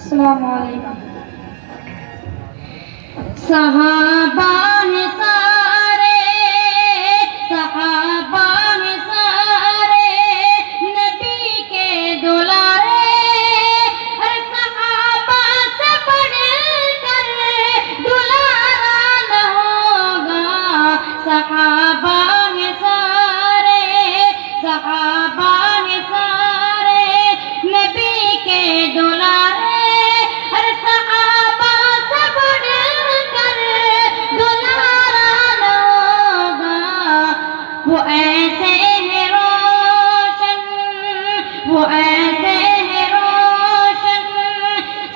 السلام علیکم۔ صحابہ ہیں سارے، صحابہ ہیں سارے، نبی کے دلارے، ہر صحابہ سے بڑھ کر دلارا نہ ہوگا۔ صحابہ ہیں سارے، صحابہ ہیں سارے، نبی کے دلارے، ہر صحابہ سے بڑھ کر دلارا نہ ہوگا۔ وہ ایسے ہیں روشن، وہ ایسے ہیں روشن،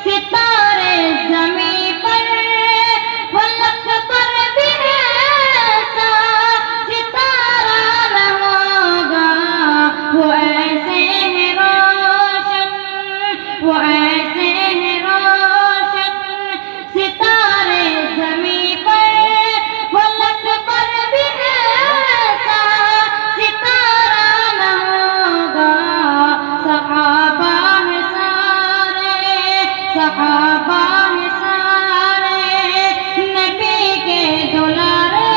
ستارے زمیں پر، فلک پر بھی ایسا ستارہ نہ ہوگا۔ وہ ایسے ہیں روشن، وہ ایسے ہیں روشن، ستارے زمیں پر، فلک پر بھی ایسا ستارہ نہ ہوگا۔ صحابہ ہیں سارے، صحابہ ہیں سارے، نبی کے دلارے،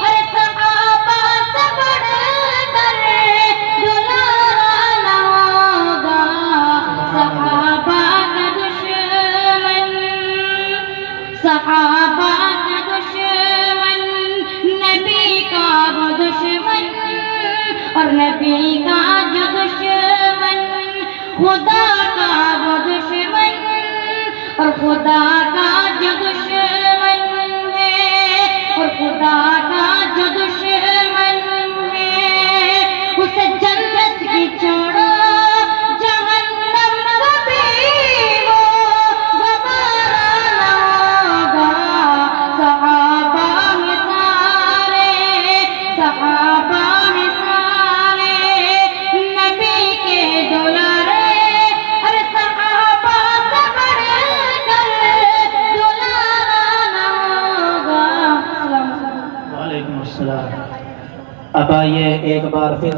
ہر صحابہ سے بڑھ کر دلارا نہ ہوگا۔ صحابہ کا دشمن، صحابہ کا دشمن، نبی کا وہ دشمن، اور نبی کا جو دشمن، خدا کا وہ دشمن، اور خدا کا جو دشمن ہے، اور خدا کا جو دشمن ہے، اسے جنت کی چھوڑو، جہنم کبھی وہ گوارا نہ ہوگا۔ صحابہ ہیں سارے، صحابہ ہیں سارے، نبی کے دلارے، ہر صحابہ سے بڑھ کر دلارا نہ ہوگا۔ السلام علیکم۔ وعلیکم السلام۔ اب آئیے ایک بار پھر